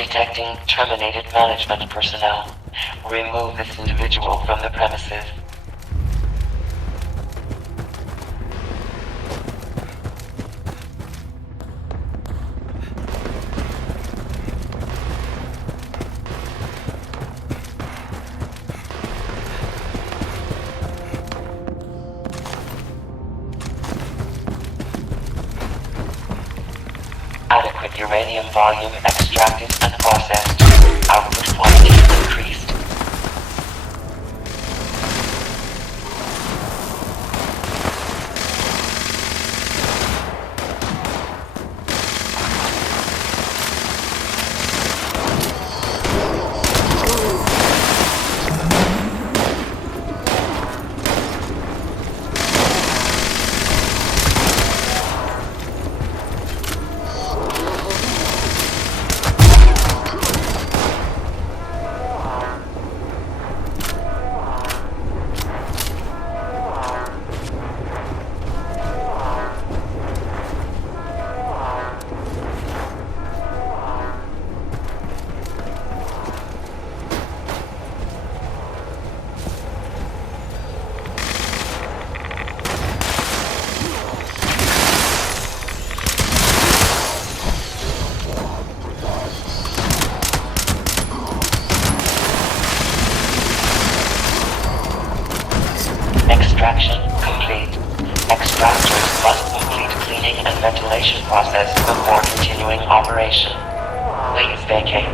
Detecting terminated management personnel. Remove this individual from the premises. Adequate uranium volume extracted and processed. Output quantity increased. Extraction complete. Extractors must complete cleaning and ventilation process before continuing operation. Please vacate.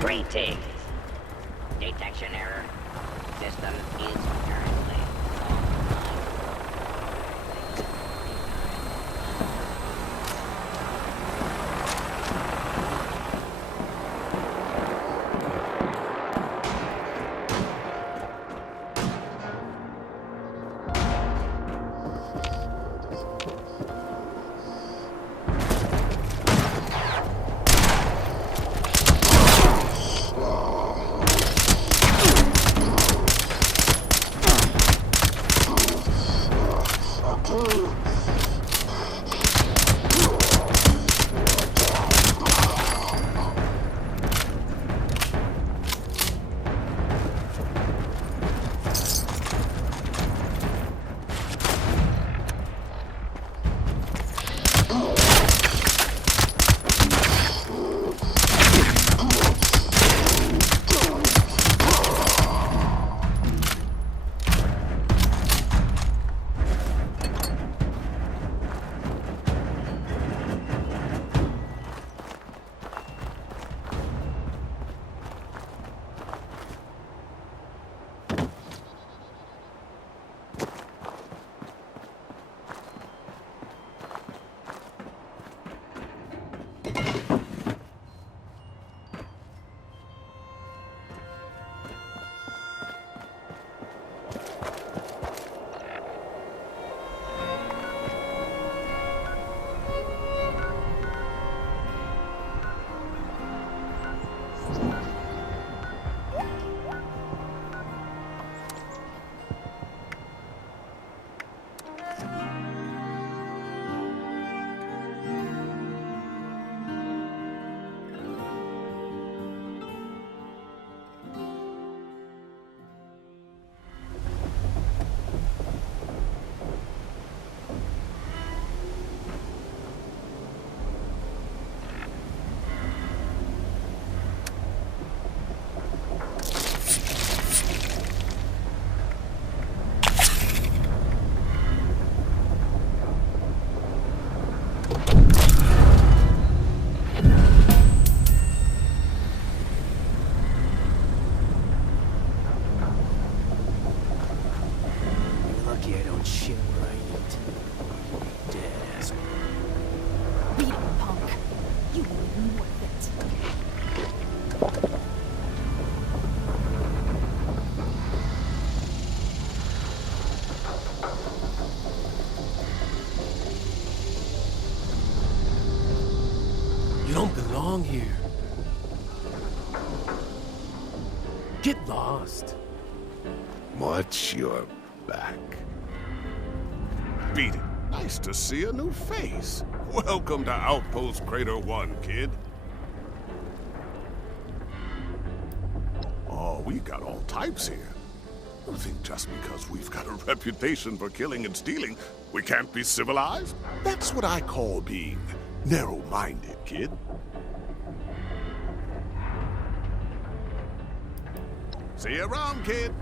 Greetings. Detection error. System is currently offline. Get lost. Much you're back. Beat it. Nice to see a new face. Welcome to Outpost Crater 1, kid. Oh, we got all types here. You think just because we've got a reputation for killing and stealing, we can't be civilized? That's what I call being narrow-minded, kid. See you around, kid.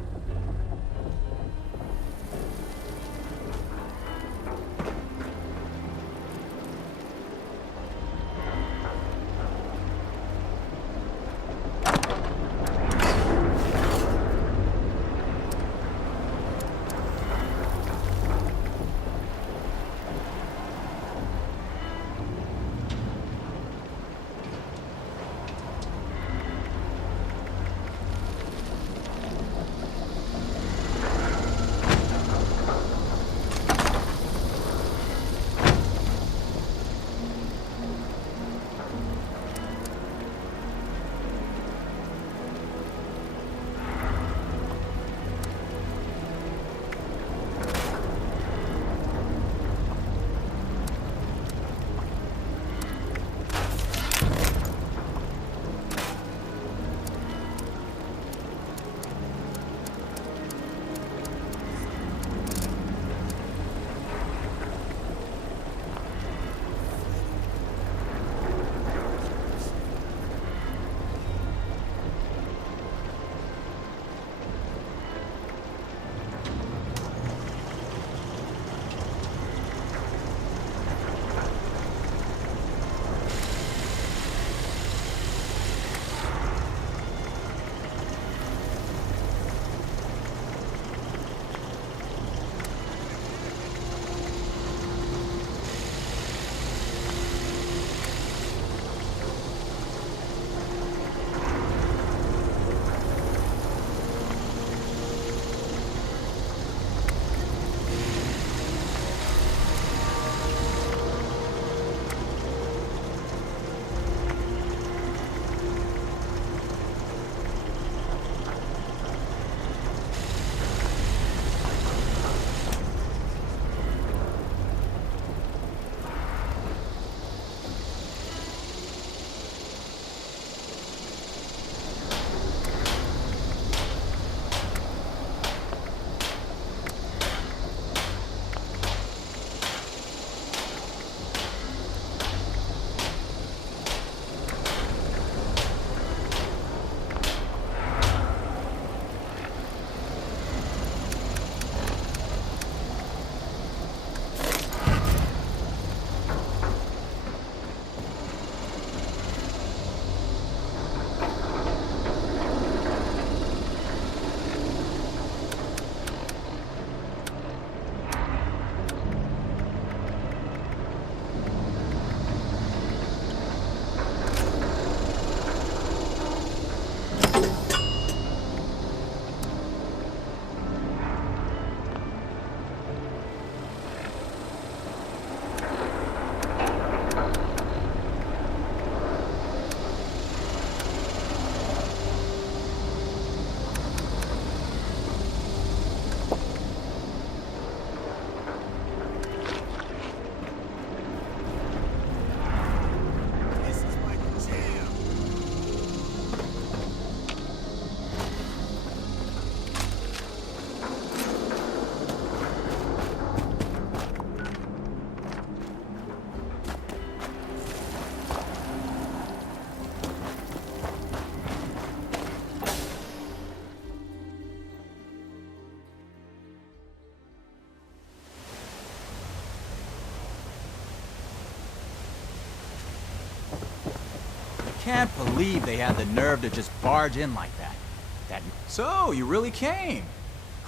Can't believe they had the nerve to just barge in like that. So, you really came?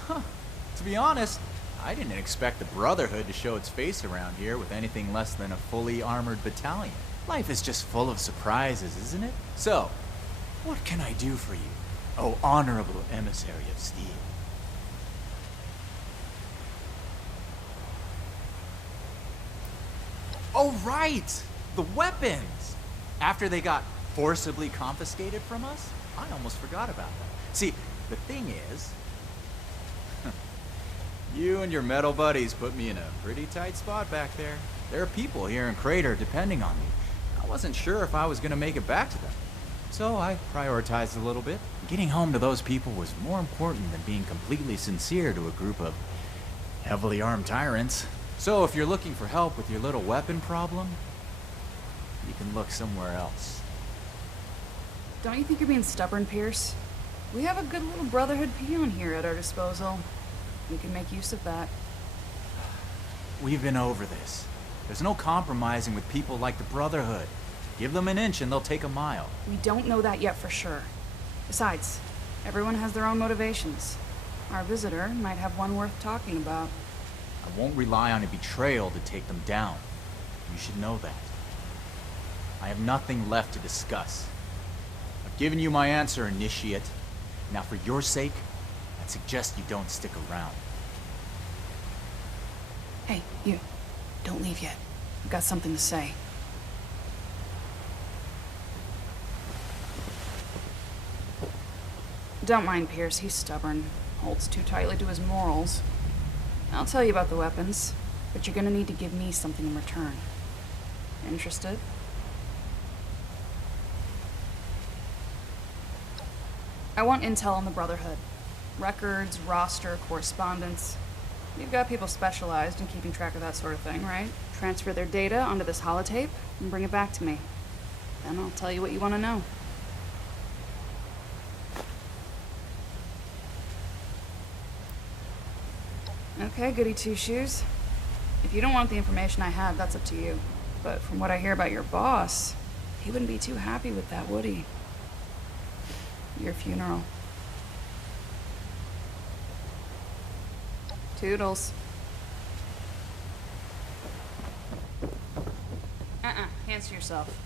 Huh. To be honest, I didn't expect the Brotherhood to show its face around here with anything less than a fully armored battalion. Life is just full of surprises, isn't it? So, what can I do for you, oh honorable emissary of steel? Oh, right! The weapons! After they got forcibly confiscated from us? I almost forgot about that. See, the thing is, you and your metal buddies put me in a pretty tight spot back there. There are people here in Crater depending on me. I wasn't sure if I was gonna make it back to them. So I prioritized a little bit. Getting home to those people was more important than being completely sincere to a group of heavily armed tyrants. So if you're looking for help with your little weapon problem, you can look somewhere else. Don't you think you're being stubborn, Pierce? We have a good little Brotherhood peon here at our disposal. We can make use of that. We've been over this. There's no compromising with people like the Brotherhood. Give them an inch and they'll take a mile. We don't know that yet for sure. Besides, everyone has their own motivations. Our visitor might have one worth talking about. I won't rely on a betrayal to take them down. You should know that. I have nothing left to discuss. I've given you my answer, Initiate. Now for your sake, I'd suggest you don't stick around. Hey, you. Don't leave yet. I've got something to say. Don't mind Pierce, he's stubborn. Holds too tightly to his morals. I'll tell you about the weapons, but you're gonna need to give me something in return. Interested? I want intel on the Brotherhood. Records, roster, correspondence. You've got people specialized in keeping track of that sort of thing, right? Transfer their data onto this holotape and bring it back to me. Then I'll tell you what you want to know. Okay, goody two-shoes. If you don't want the information I have, that's up to you. But from what I hear about your boss, he wouldn't be too happy with that, would he? Your funeral. Toodles. Hands to yourself.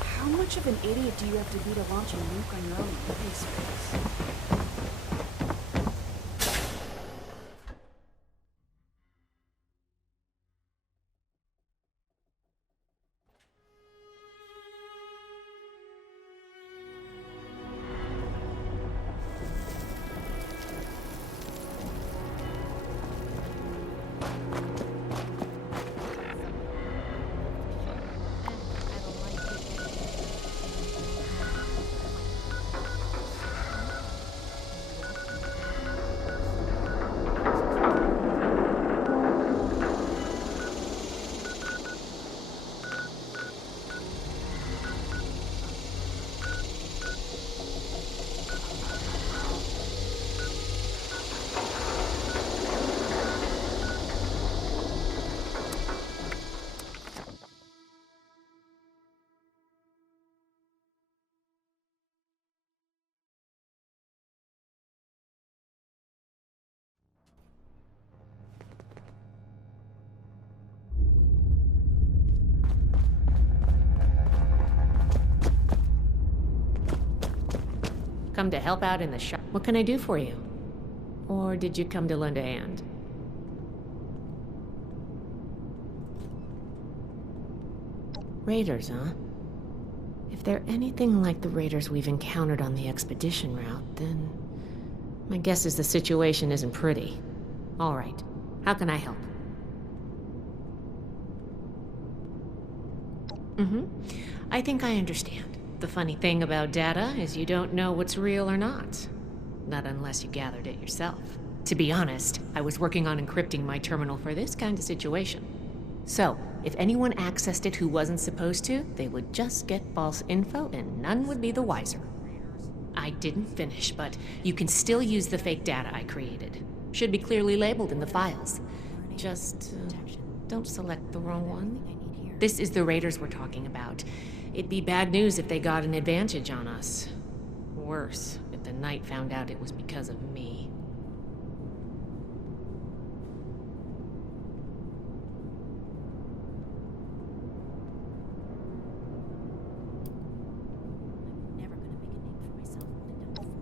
How much of an idiot do you have to be to launch a nuke on your own living space? Come to help out in the shop. What can I do for you? Or did you come to lend a hand? Raiders, huh? If they're anything like the raiders we've encountered on the expedition route, then my guess is the situation isn't pretty. All right. How can I help? I think I understand. The funny thing about data is you don't know what's real or not. Not unless you gathered it yourself. To be honest, I was working on encrypting my terminal for this kind of situation. So, if anyone accessed it who wasn't supposed to, they would just get false info and none would be the wiser. I didn't finish, but you can still use the fake data I created. Should be clearly labeled in the files. Just don't select the wrong one. This is the raiders we're talking about. It'd be bad news if they got an advantage on us. Worse, if the Knight found out it was because of me.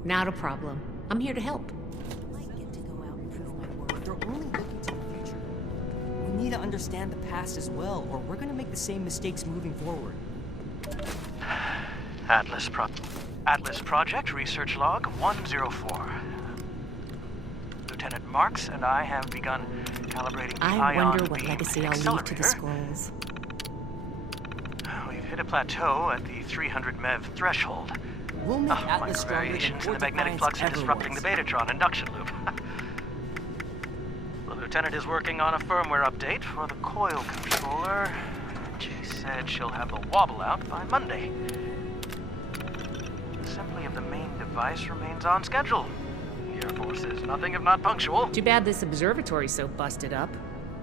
Not a problem. I'm here to help. I get to go out and prove my worth. They're only looking to the future. We need to understand the past as well, or we're gonna make the same mistakes moving forward. Atlas Project Research Log 104. Lieutenant Marks and I have begun calibrating the I ion wonder what beam legacy I'll leave to the accelerator. scrolls. We've hit a plateau at the 300 MeV threshold. We'll make Atlas Minor stronger than variations in Fort the magnetic Defiance flux are ever disrupting was. the Betatron induction loop. The lieutenant is working on a firmware update for the coil controller. She said she'll have the wobble out by Monday. Assembly of the main device remains on schedule. The Air Force is nothing if not punctual. Too bad this observatory's so busted up.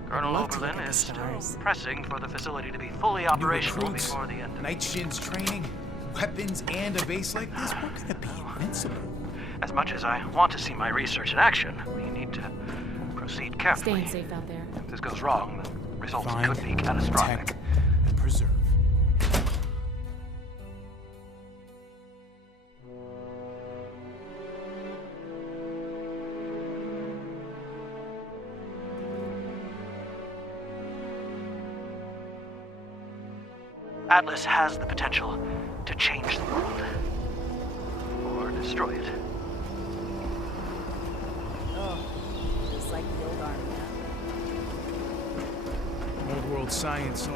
Colonel love to look Oberlin at the is still stars. pressing for the facility to be fully operational recruits, before the end of Night Shin's training, weapons, and a base like this, we're gonna be invincible. As much as I want to see my research in action, we need to proceed carefully. Staying safe out there. If this goes wrong, the results Find, could be catastrophic. protect, and preserve. Atlas has the potential to change the world. Or destroy it. Oh, just like the old army. Old world science.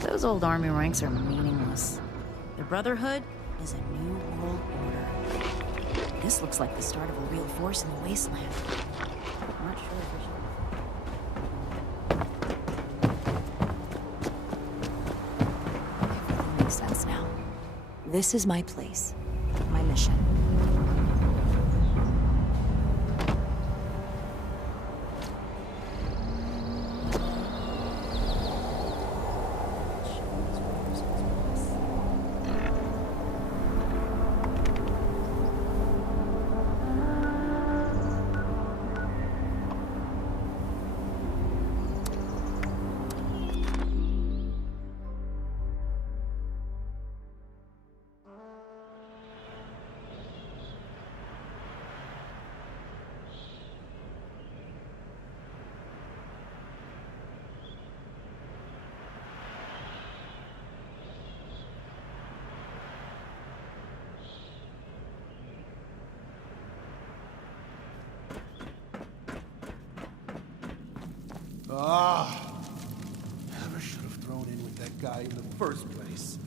Those old army ranks are meaningless. The Brotherhood is a new world order. This looks like the start of a real force in the Wasteland. I'm not sure if we should... Everything makes sense now. This is my place. My mission. Ah, never should have thrown in with that guy in the first place.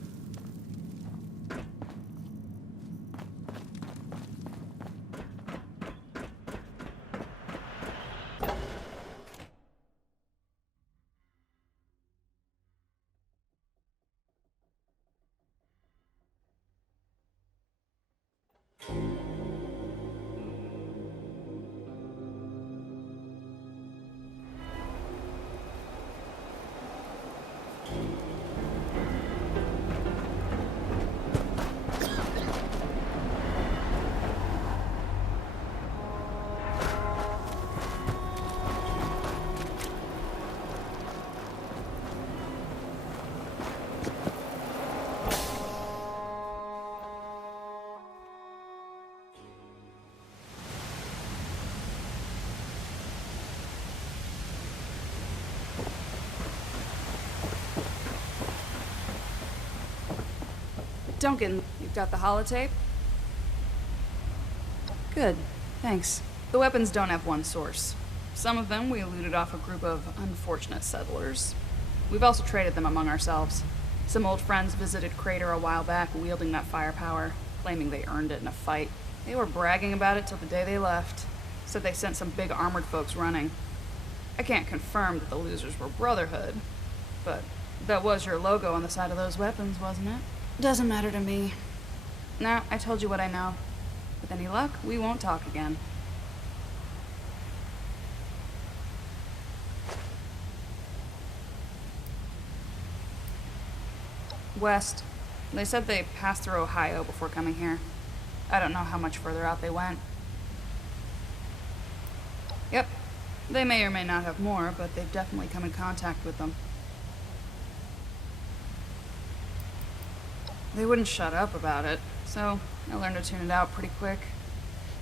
Duncan, you've got the holotape? Good, thanks. The weapons don't have one source. Some of them we looted off a group of unfortunate settlers. We've also traded them among ourselves. Some old friends visited Crater a while back wielding that firepower, claiming they earned it in a fight. They were bragging about it till the day they left. Said they sent some big armored folks running. I can't confirm that the losers were Brotherhood, but that was your logo on the side of those weapons, wasn't it? Doesn't matter to me. Now, I told you what I know. With any luck, we won't talk again. West. They said they passed through Ohio before coming here. I don't know how much further out they went. Yep. They may or may not have more, but they've definitely come in contact with them. They wouldn't shut up about it, so I learned to tune it out pretty quick.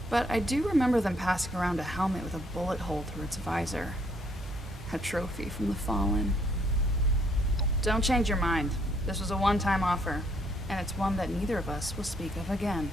But I do remember them passing around a helmet with a bullet hole through its visor. A trophy from the Fallen. Don't change your mind. This was a one-time offer, and it's one that neither of us will speak of again.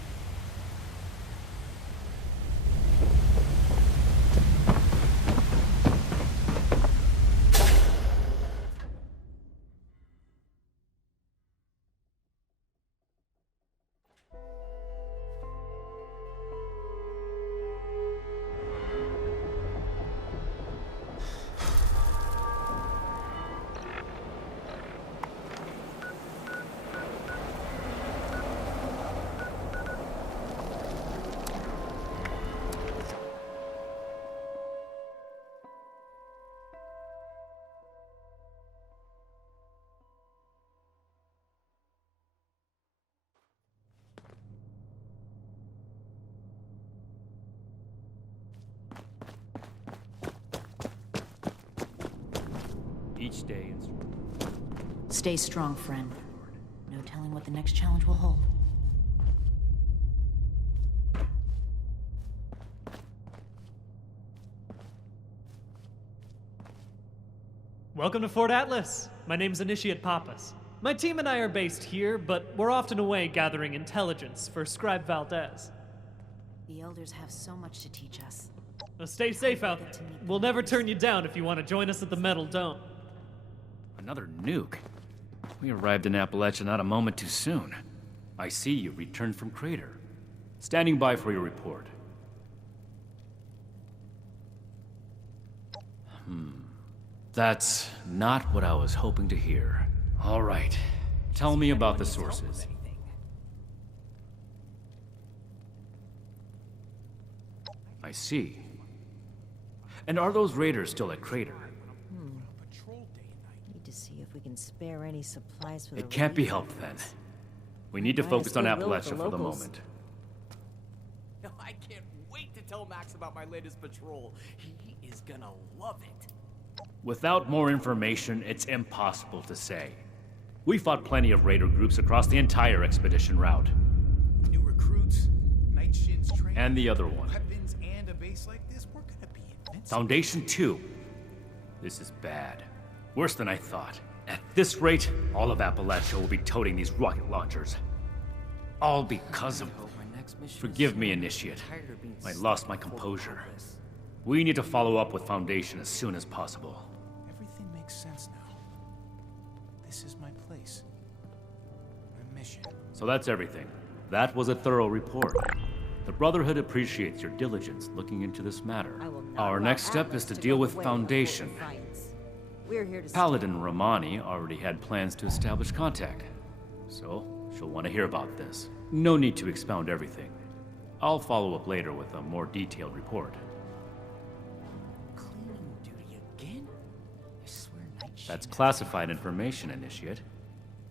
Each day is... Stay strong, friend. No telling what the next challenge will hold. Welcome to Fort Atlas. My name's Initiate Pappas. My team and I are based here, but we're often away gathering intelligence for Scribe Valdez. The Elders have so much to teach us. Now stay safe out there. We'll never turn you down if you want to join us at the Metal Dome. Another nuke? We arrived in Appalachia not a moment too soon. I see you returned from Crater. Standing by for your report. That's not what I was hoping to hear. All right. Tell me about the sources. I see. And are those raiders still at Crater? Need to see if we can spare any supplies for the It can't be relief helped then. efforts. We need to Minus focus on goodwill with Appalachia the for the locals. moment. I can't wait to tell Max about my latest patrol. He is gonna love it. Without more information, it's impossible to say. We fought plenty of raider groups across the entire expedition route. New recruits, night shins training, And the other one. weapons, and a base like this, we're gonna be invincible. Foundation 2. This is bad. Worse than I thought. At this rate, all of Appalachia will be toting these rocket launchers. All because of... Forgive me, Initiate. I lost my composure. We need to follow up with Foundation as soon as possible. Everything makes sense now. This is my place. My mission. So that's everything. That was a thorough report. The Brotherhood appreciates your diligence looking into this matter. I will not Our allow next step Atlas is to to deal go with the way of Foundation. defiance. We're here to Paladin Romani already had plans to establish contact, so she'll want to hear about this. No need to expound everything. I'll follow up later with a more detailed report. Cleaning duty again? I swear night shift. That's classified information, Initiate.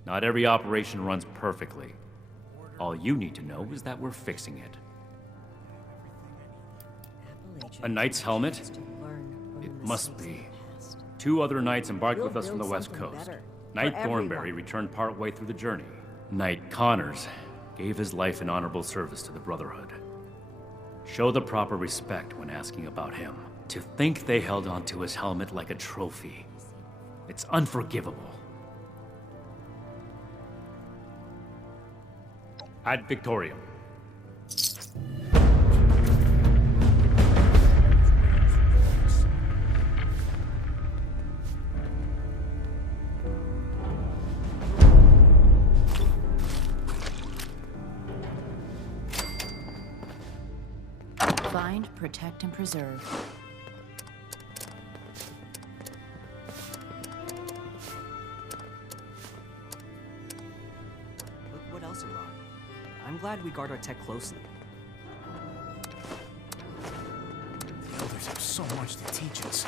Not every operation runs perfectly. All you need to know is that we're fixing it. Appalachia A knight's helmet? has to learn from It the must mistakes of be. the past. 2 other knights embarked We'll with us from the build west something coast. better Knight for Thornberry everyone. returned partway through the journey. Knight Connors gave his life in honorable service to the Brotherhood. Show the proper respect when asking about him. To think they held onto his helmet like a trophy. It's unforgivable. Ad Victoriam. Find, protect, and preserve. Look what else arrived. I'm glad we guard our tech closely. The Elders have so much to teach us.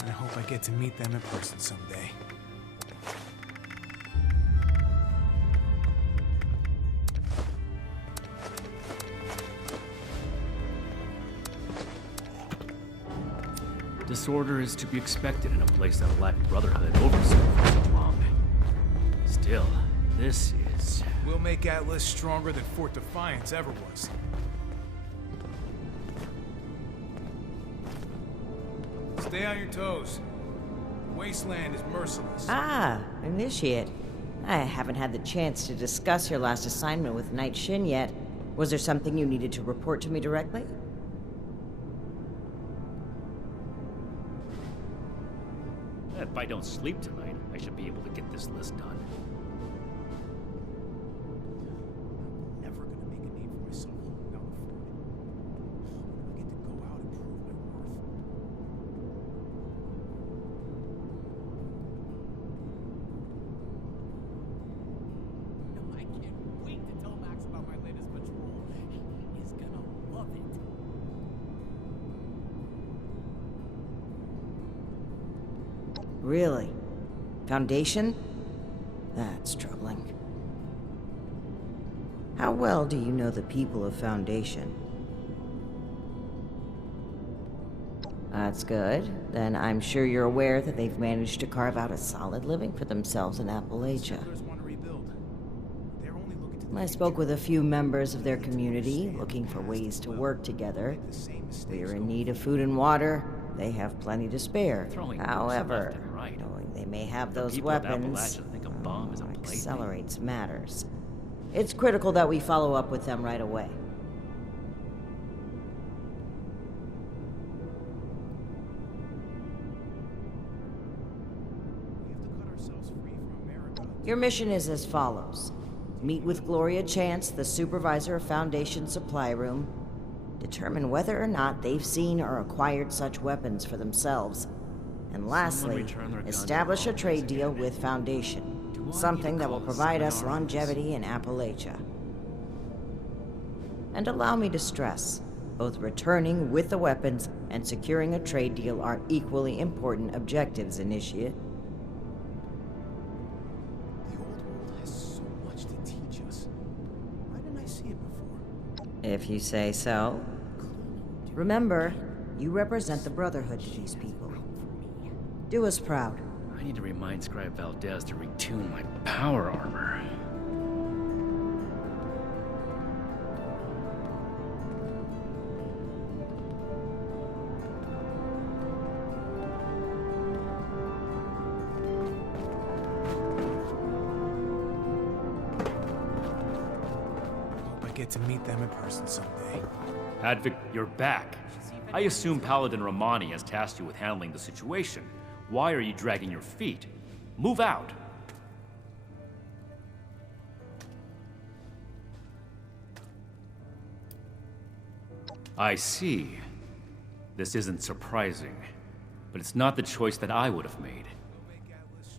And I hope I get to meet them in person someday. Disorder is to be expected in a place that lacked Brotherhood oversight for so long. Still, this is We'll make Atlas stronger than Fort Defiance ever was. Stay on your toes. Wasteland is merciless. Ah, Initiate. I haven't had the chance to discuss your last assignment with Knight Shin yet. Was there something you needed to report to me directly? If I don't sleep tonight, I should be able to get this list done. I'm never gonna make a name for myself holding down the fort. I get to go out and prove my worth. I can't wait to tell Max about my latest patrol. He's gonna love it. Really? Foundation? That's troubling. How well do you know the people of Foundation? That's good. Then I'm sure you're aware that they've managed to carve out a solid living for themselves in Appalachia. Settlers want to rebuild. They're only looking to the I spoke with a few members of their community, looking for ways to work together. We're in need of food and water. They have plenty to spare. However, knowing they may have those people of weapons Appalachia think a bomb is a plaything. accelerates matters. It's critical that we follow up with them right away. We have to cut ourselves free from America. Your mission is as follows. Meet with Gloria Chance, the supervisor of Foundation Supply Room. Determine whether or not they've seen or acquired such weapons for themselves. And lastly, establish a trade deal with Foundation. Something that will provide us longevity in Appalachia. And allow me to stress, both returning with the weapons and securing a trade deal are equally important objectives, Initiate. The old world has so much to teach us. Why didn't I see it before? If you say so. Remember, you represent the Brotherhood to these people. Do us proud. I need to remind Scribe Valdez to retune my power armor. Hope I get to meet them in person someday. Advic, you're back. I assume Paladin Romani has tasked you with handling the situation. Why are you dragging your feet? Move out! I see. This isn't surprising, but it's not the choice that I would have made.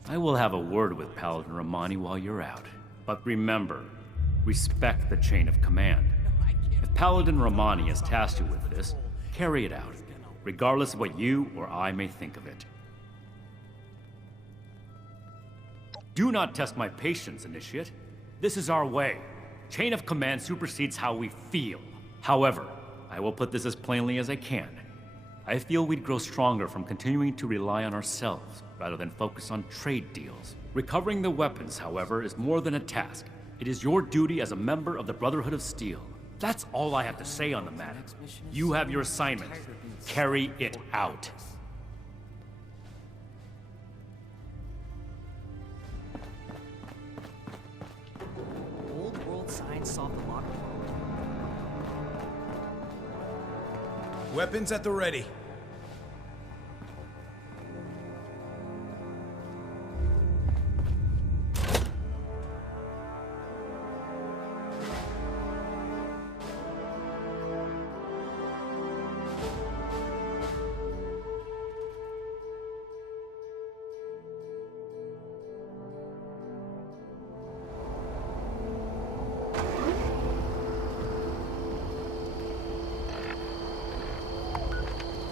I will have a word with Paladin Romani while you're out. But remember, respect the chain of command. If Paladin Romani has tasked you with this, carry it out, regardless of what you or I may think of it. Do not test my patience, Initiate. This is our way. Chain of command supersedes how we feel. However, I will put this as plainly as I can. I feel we'd grow stronger from continuing to rely on ourselves rather than focus on trade deals. Recovering the weapons, however, is more than a task. It is your duty as a member of the Brotherhood of Steel. That's all I have to say on the matter. You have your assignment. Carry it out. Old world signs solve the locker. Weapons at the ready.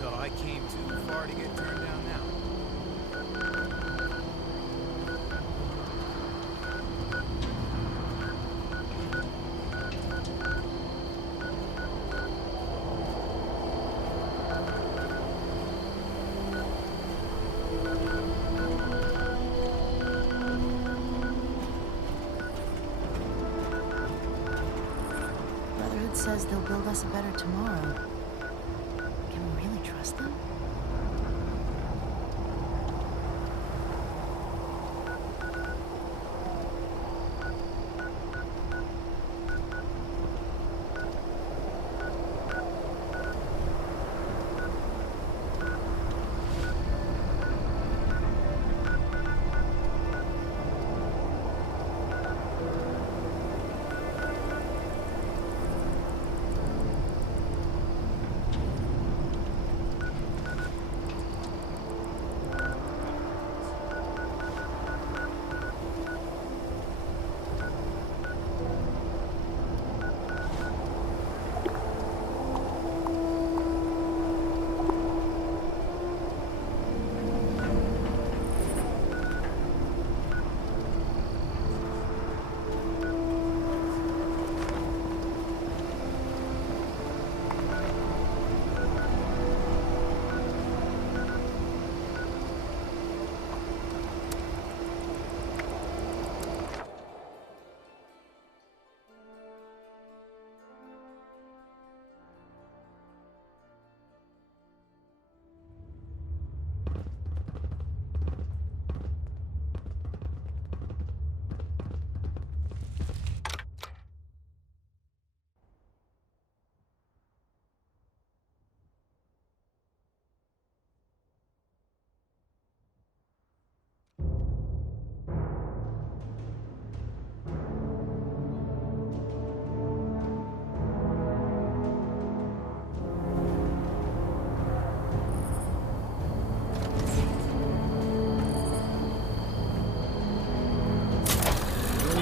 Thought I came too far to get turned down now. says they'll build us a better tomorrow. Can we really trust them?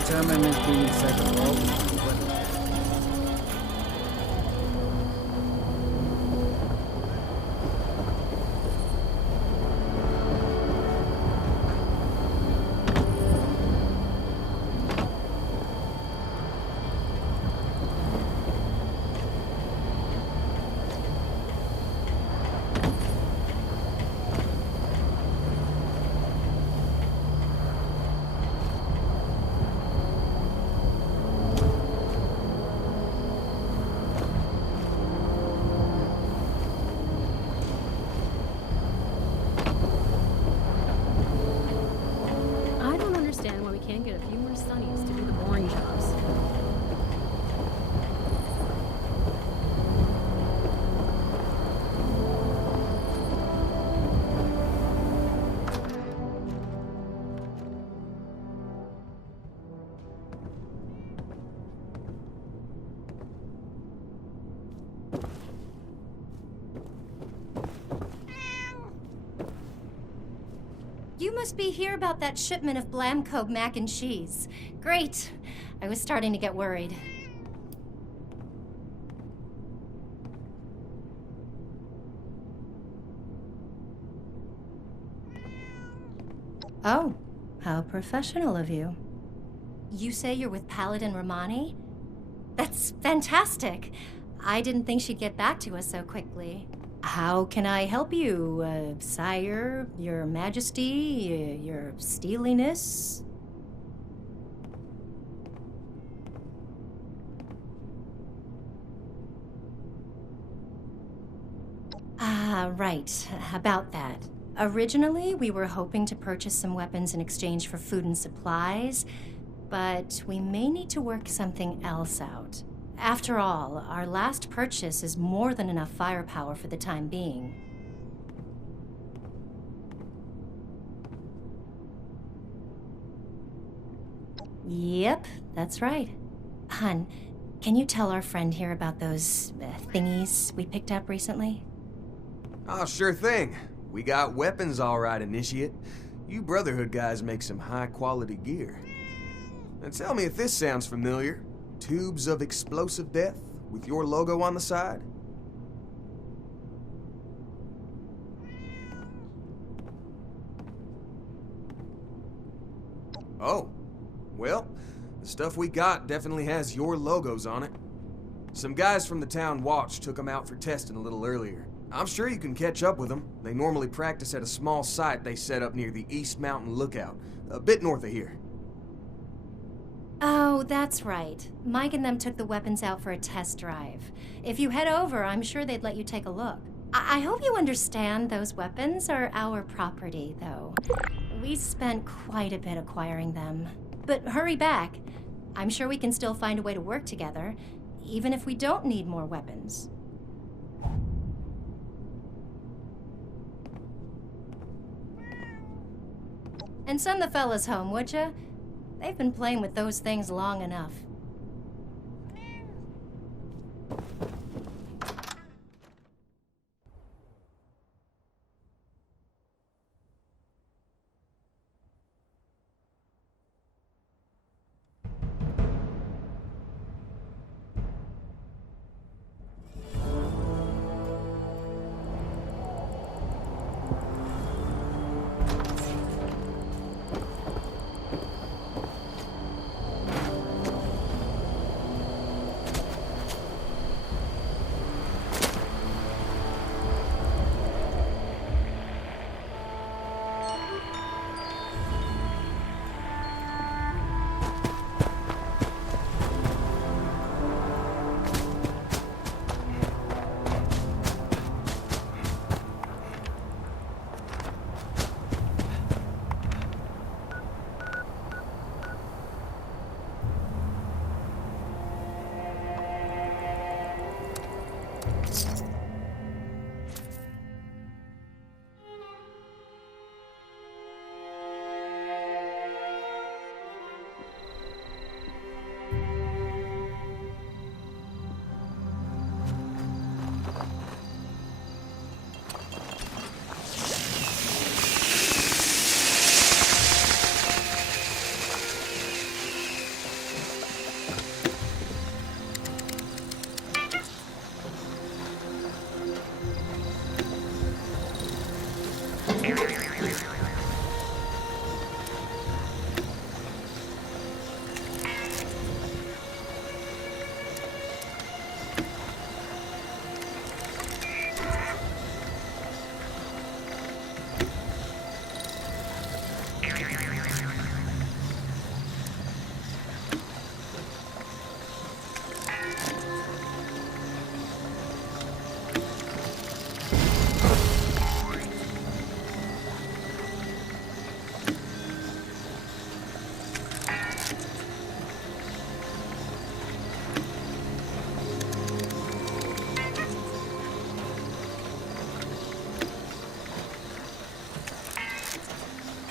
Time I miss being inside the world. Can't get a few more Sunnies to do the boring jobs. You must be here about that shipment of Blamco mac and cheese. Great. I was starting to get worried. Oh, how professional of you. You say you're with Paladin Romani? That's fantastic. I didn't think she'd get back to us so quickly. How can I help you, sire, your majesty, your steeliness? Right, about that. Originally, we were hoping to purchase some weapons in exchange for food and supplies, but we may need to work something else out. After all, our last purchase is more than enough firepower for the time being. Yep, that's right. Hun, can you tell our friend here about those thingies we picked up recently? Oh, sure thing. We got weapons all right, Initiate. You Brotherhood guys make some high-quality gear. And tell me if this sounds familiar. Tubes of explosive death with your logo on the side? Oh, well, the stuff we got definitely has your logos on it. Some guys from the town watch took them out for testing a little earlier. I'm sure you can catch up with them. They normally practice at a small site they set up near the East Mountain Lookout, a bit north of here. Oh, that's right. Mike and them took the weapons out for a test drive. If you head over, I'm sure they'd let you take a look. I hope you understand those weapons are our property, though. We spent quite a bit acquiring them. But hurry back. I'm sure we can still find a way to work together, even if we don't need more weapons. And send the fellas home, would ya? They've been playing with those things long enough.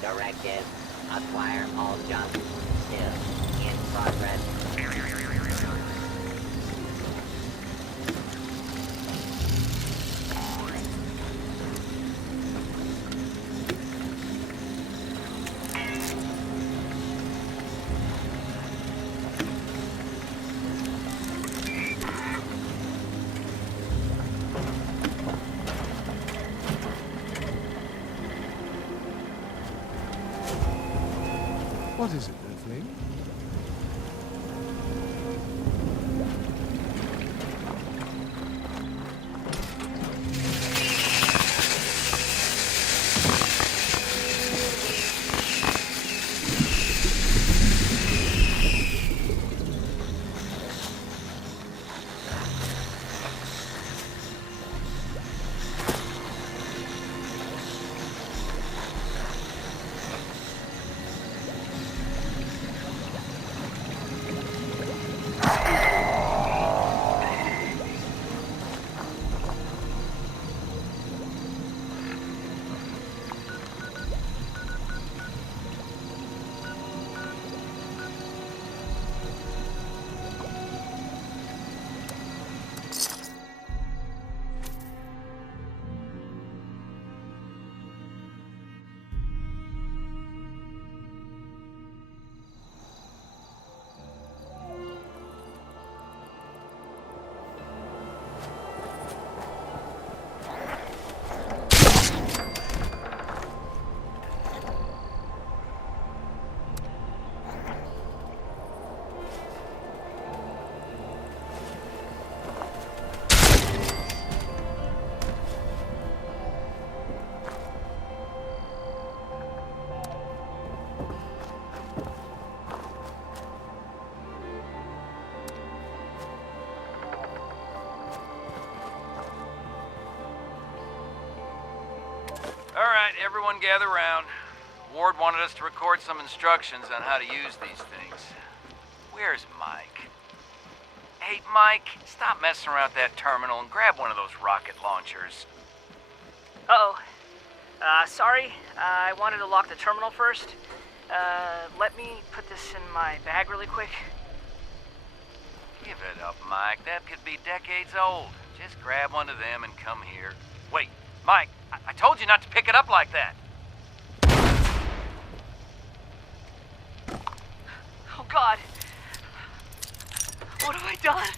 Directive, acquire all junk. Still in progress. What is it, Earthling? right, everyone gather round. Ward wanted us to record some instructions on how to use these things. Where's Mike? Hey, Mike, stop messing around with that terminal and grab one of those rocket launchers. Uh-oh. Sorry. I wanted to lock the terminal first. Let me put this in my bag really quick. Give it up, Mike. That could be decades old. Just grab one of them and come here. Wait, Mike, I told you not to pick it up like that. Oh, God. What have I done?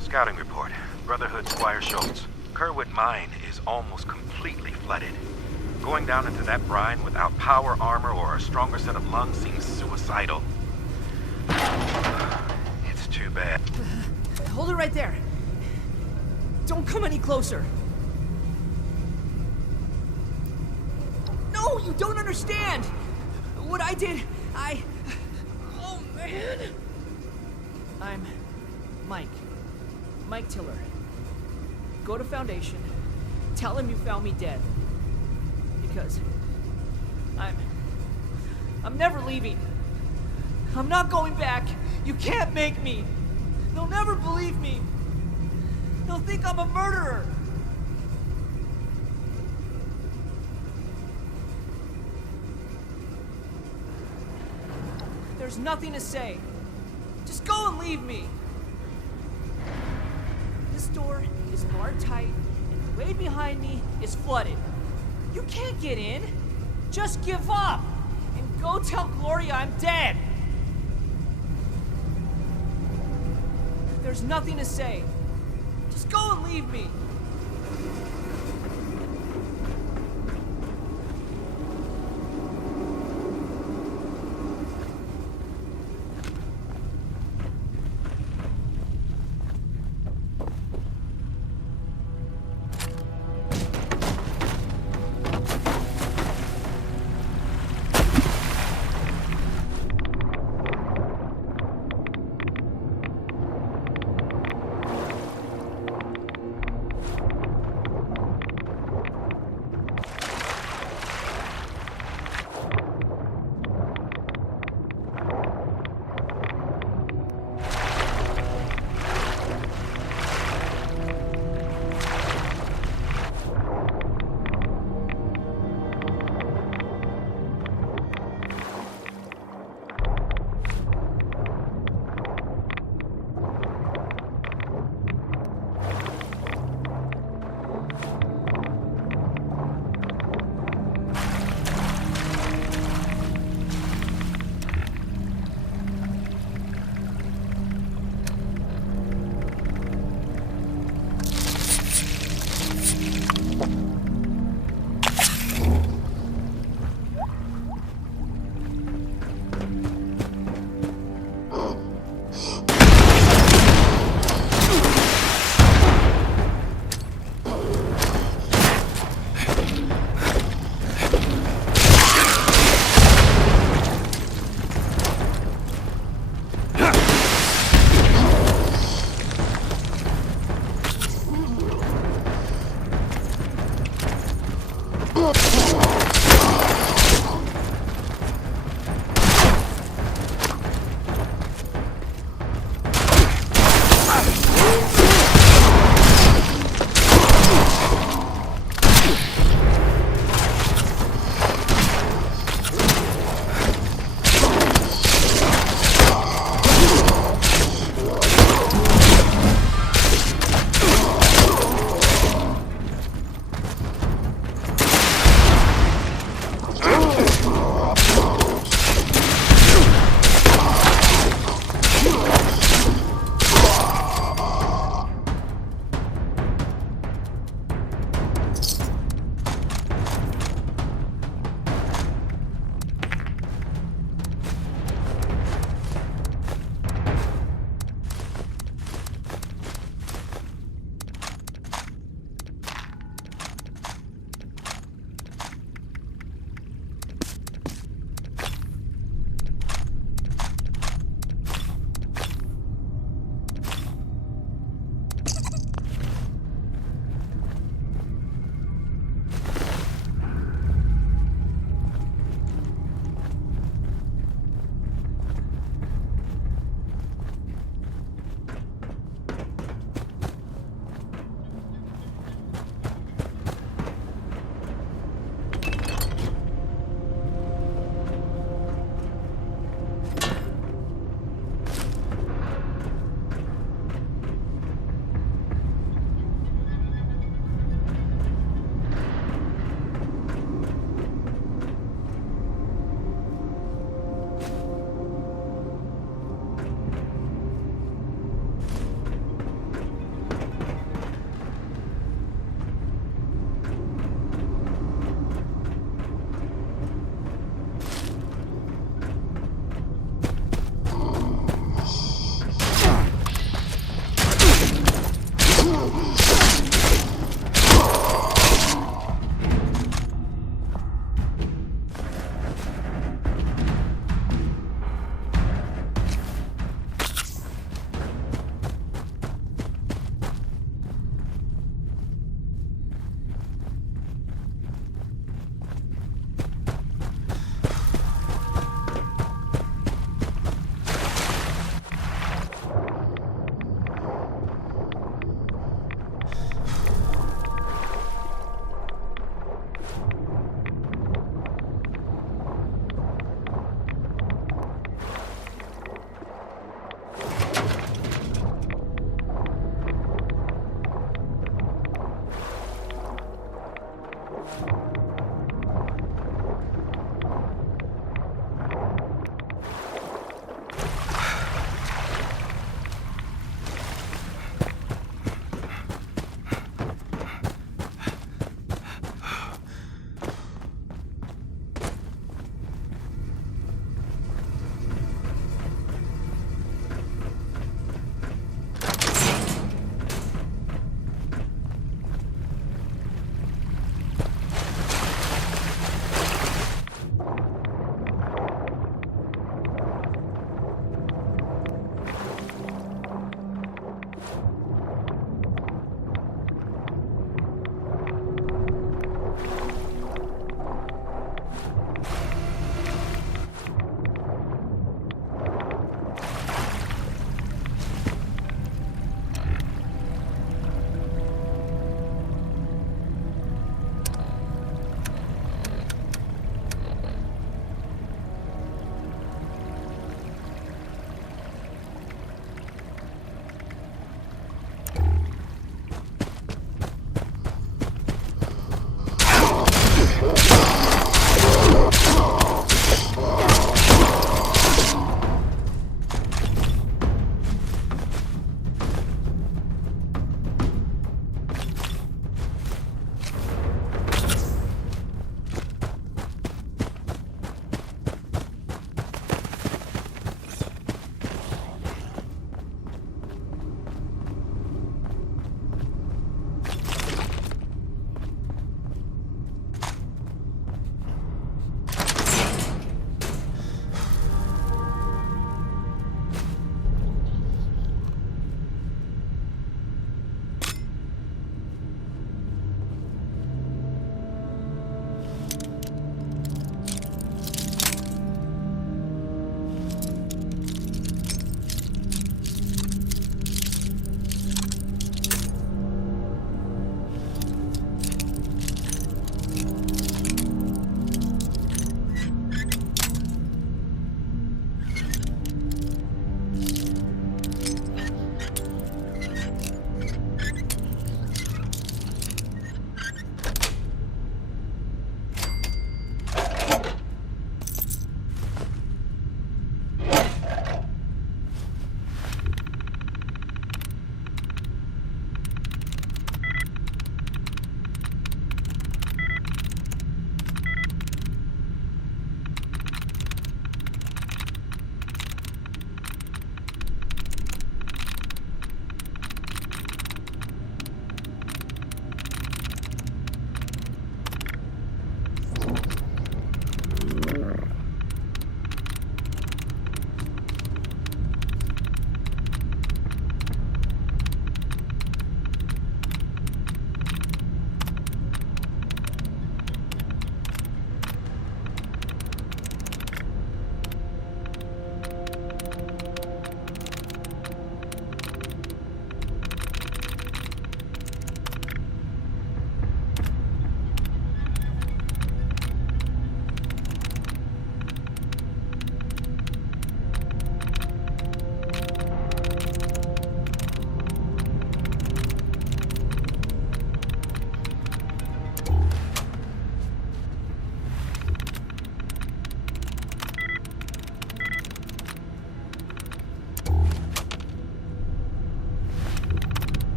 Scouting report. Brotherhood Squire Schultz. Kerwood Mine is almost completely flooded. Going down into that brine without power armor or a stronger set of lungs seems suicidal. It's too bad. Hold it right there. Don't come any closer. No, you don't understand. What I did, Oh, man. I'm Mike. Mike Tiller. Go to Foundation. Tell him you found me dead. Because I'm never leaving. I'm not going back. You can't make me. They'll never believe me. They'll think I'm a murderer. There's nothing to say. Just go and leave me. This door is barred tight, and the way behind me is flooded. You can't get in. Just give up, and go tell Gloria I'm dead. There's nothing to say. Just go and leave me.